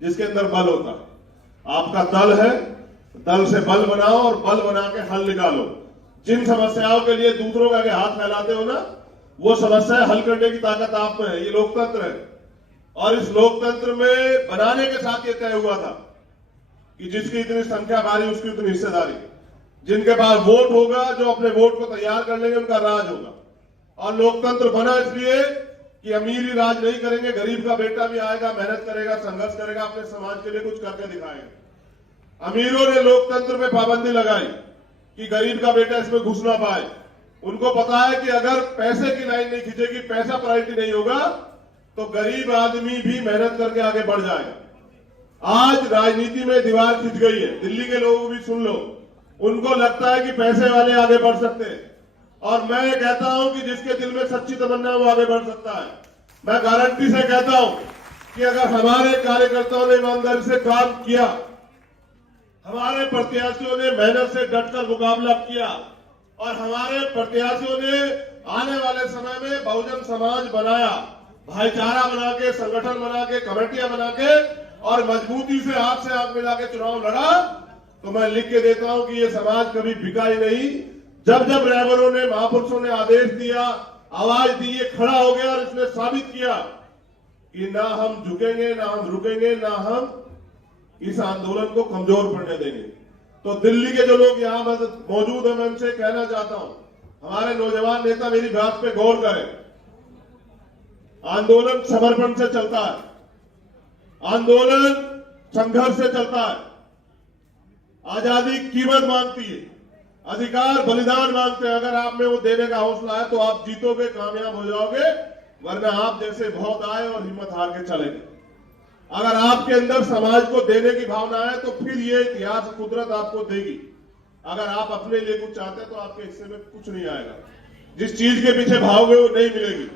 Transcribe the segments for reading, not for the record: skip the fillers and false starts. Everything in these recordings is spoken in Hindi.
जिसके अंदर बल होता है। आपका दल है, दल से बल बनाओ और बल बना के हल निकालो। जिन समस्याओं के लिए दूसरों के आगे हाथ फैलाते हो ना, वो समस्याएं हल करने की ताकत आप में है। ये लोकतंत्र है और इस लोकतंत्र में बनाने के साथ ये तय हुआ था कि जिसकी इतनी संख्या भारी उसकी उतनी हिस्सेदारी। जिनके पास वोट होगा, जो अपने वोट को तैयार कर लेंगे, उनका राज होगा। और लोकतंत्र बना इसलिए कि अमीर ही राज नहीं करेंगे, गरीब का बेटा भी आएगा, मेहनत करेगा, संघर्ष करेगा, अपने समाज के लिए कुछ करके दिखाएगा। अमीरों ने लोकतंत्र में पाबंदी लगाई कि गरीब का बेटा इसमें घुस ना पाए। उनको पता है कि अगर पैसे की लाइन नहीं खींचेगी, पैसा प्रायोरिटी नहीं होगा, तो गरीब आदमी भी मेहनत करके आगे बढ़ जाएगा। आज राजनीति में दीवार खिंच गई है। दिल्ली के लोगों को भी सुन लो, उनको लगता है कि पैसे वाले आगे बढ़ सकते हैं, और मैं कहता हूं कि जिसके दिल में सच्ची तमन्ना है वो आगे बढ़ सकता है। मैं गारंटी से कहता हूं कि अगर हमारे कार्यकर्ताओं ने ईमानदारी से काम किया, हमारे प्रत्याशियों ने मेहनत से डटकर मुकाबला किया और हमारे प्रत्याशियों ने आने वाले समय में बहुजन समाज बनाया, भाईचारा बना के, संगठन बना के, कमेटियां बना के और मजबूती से आंख से आंख मिला के चुनाव लड़ा, तो मैं लिख के देता हूं कि ये समाज कभी बिका ही नहीं। जब जब रहबरों ने, महापुरुषों ने आदेश दिया, आवाज दी, ये खड़ा हो गया और इसने साबित किया कि ना हम झुकेंगे, ना हम रुकेंगे, ना हम इस आंदोलन को कमजोर पड़ने देंगे। तो दिल्ली के जो लोग यहां मौजूद हैं, मैं उनसे कहना चाहता हूं, हमारे नौजवान नेता मेरी बात पे गौर करें। आंदोलन समर्पण से चलता है, आंदोलन संघर्ष से चलता है। आजादी कीमत मांगती है, अधिकार बलिदान मांगते हैं। अगर आप में वो देने का हौसला है तो आप जीतोगे, कामयाब हो जाओगे, वरना आप जैसे बहुत आए और हिम्मत हार के चले गए। अगर आपके अंदर समाज को देने की भावना है तो फिर ये इतिहास, कुदरत आपको देगी। अगर आप अपने लिए कुछ चाहते हैं तो आपके हिस्से में कुछ नहीं आएगा। जिस चीज के पीछे भागोगे वो नहीं मिलेगी।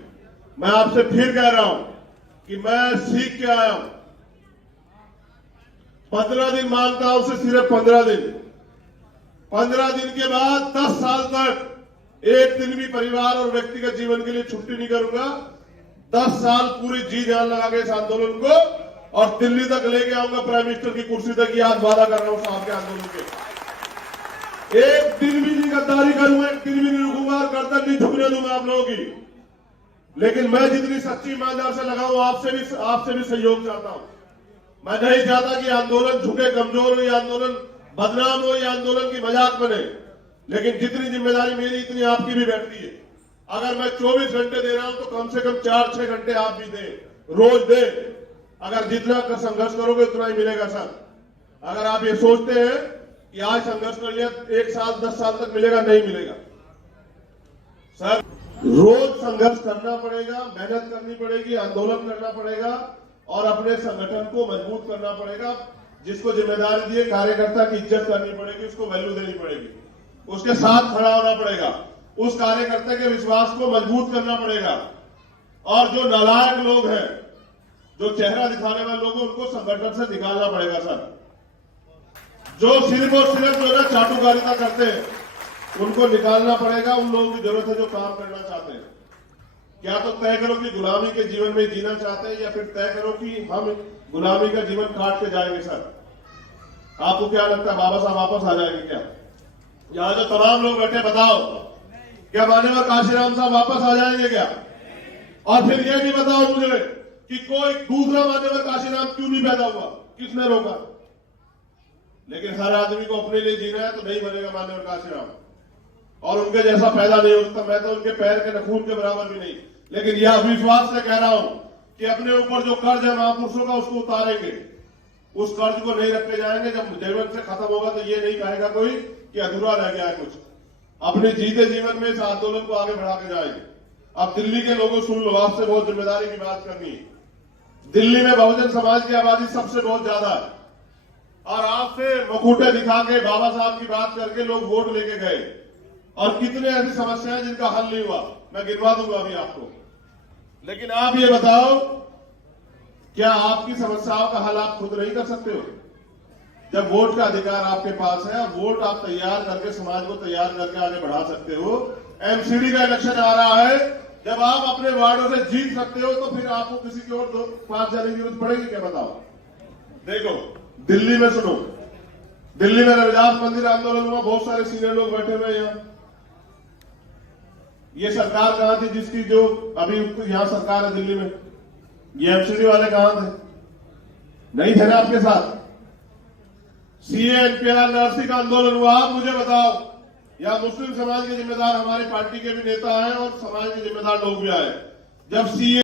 मैं आपसे फिर कह रहा हूं कि मैं सीख के आया हूं। 15 दिन मांगता हूं से सिर्फ 15 दिन। 15 दिन के बाद 10 साल तक एक दिन भी परिवार और व्यक्तिगत जीवन के लिए छुट्टी नहीं करूंगा। 10 साल पूरी जी जान लगा के इस आंदोलन को और दिल्ली तक लेके आऊंगा, प्राइम मिनिस्टर की कुर्सी तक। ये आज वादा कर रहा हूं साहब के आंदोलन के। एक दिन भी नहीं गद्दारी करूंगा, एक दिन भी नहीं रुकूंगा, गर्दन नहीं झुकने दूंगा आप लोगों की। लेकिन मैं जितनी सच्ची ईमानदार से लगाऊं, आपसे भी सहयोग चाहता हूं। मैं नहीं चाहता कि आंदोलन झुके, कमजोर हो, ये आंदोलन बदनाम हो, ये आंदोलन की मजाक बने। लेकिन जितनी जिम्मेदारी मेरी, इतनी आपकी भी बैठती है। अगर मैं 24 घंटे दे रहा हूं तो कम से कम 4-6 घंटे आप भी दें, रोज दें। अगर जितना कर संघर्ष करोगे उतना ही मिलेगा सर। अगर आप ये सोचते हैं कि आज संघर्ष कर लिया 1 साल 10 साल तक मिलेगा, नहीं मिलेगा सर। रोज संघर्ष करना पड़ेगा, मेहनत करनी पड़ेगी, आंदोलन करना पड़ेगा और अपने संगठन को मजबूत करना पड़ेगा। जिसको जिम्मेदारी दी है, कार्यकर्ता की इज्जत करनी पड़ेगी, उसको वैल्यू देनी पड़ेगी, उसके साथ खड़ा होना पड़ेगा, उस कार्यकर्ता के विश्वास को मजबूत करना पड़ेगा। और जो नालायक लोग हैं, जो चेहरा दिखाने वाले लोग हैं, उनको संगठन से निकालना पड़ेगा सर। जो सिर्फ और सिर्फ जो है चाटुकारिता करते हैं, उनको निकालना पड़ेगा। उन लोगों की जरूरत है जो काम करना चाहते हैं। क्या तो तय करो कि गुलामी के जीवन में जीना चाहते हैं, या फिर तय करो कि हम गुलामी का जीवन काट के जाएंगे सर। आपको क्या लगता है, बाबा साहब वापस आ जाएंगे क्या? यहां जो तमाम लोग बैठे, बताओ क्या माननीय काशीराम साहब वापस आ जाएंगे क्या? और फिर यह भी बताओ मुझे कि कोई दूसरा मान्यवर काशीराम क्यों नहीं पैदा हुआ, किसने रोका? लेकिन हर आदमी को अपने लिए जीना है तो नहीं बनेगा मान्यवर काशीराम, और उनके जैसा पैदा नहीं हो सकता। मैं तो उनके पैर के नखून के बराबर भी नहीं। लेकिन यह अविश्वास से कह रहा हूं कि अपने ऊपर जो कर्ज है महापुरुषों का, उसको उतारेंगे। उस कर्ज को नहीं रखे जाएंगे। जब जीवन से खत्म होगा तो ये नहीं कहेगा कोई कि अधूरा रह गया है कुछ। अपने जीते जीवन में इस आंदोलन को आगे बढ़ा के जाएंगे। अब दिल्ली के लोगों सुन लो, आपसे बहुत जिम्मेदारी की बात करनी है। दिल्ली में बहुजन समाज की आबादी सबसे बहुत ज्यादा है, और आपसे मुखौटे दिखा के, बाबा साहब की बात करके लोग वोट लेके गए। और कितने ऐसी समस्याएं जिनका हल नहीं हुआ, मैं गिनवा दूंगा अभी आपको। लेकिन आप ये बताओ, क्या आपकी समस्याओं का हल आप खुद नहीं कर सकते हो? जब वोट का अधिकार आपके पास है, वोट आप तैयार करके, समाज को तैयार करके आगे बढ़ा सकते हो। एमसीडी का इलेक्शन आ रहा है, जब आप अपने वार्डों से जीत सकते हो तो फिर आपको किसी की और 5 जाने की जरूरत पड़ेगी क्या? बताओ। देखो दिल्ली में सुनो, दिल्ली में रविदास मंदिर आंदोलन हुआ, बहुत सारे सीनियर लोग बैठे हुए हैं यहाँ। ये सरकार कहां थी जिसकी जो अभी यहां सरकार है दिल्ली में? ये एमसीडी वाले कहां थे? नहीं थे ना आपके साथ? सीए एनपीआर नरसी का आंदोलन हुआ, आप मुझे बताओ, या मुस्लिम समाज के जिम्मेदार हमारी पार्टी के भी नेता हैं और समाज के जिम्मेदार लोग भी आए, जब सीए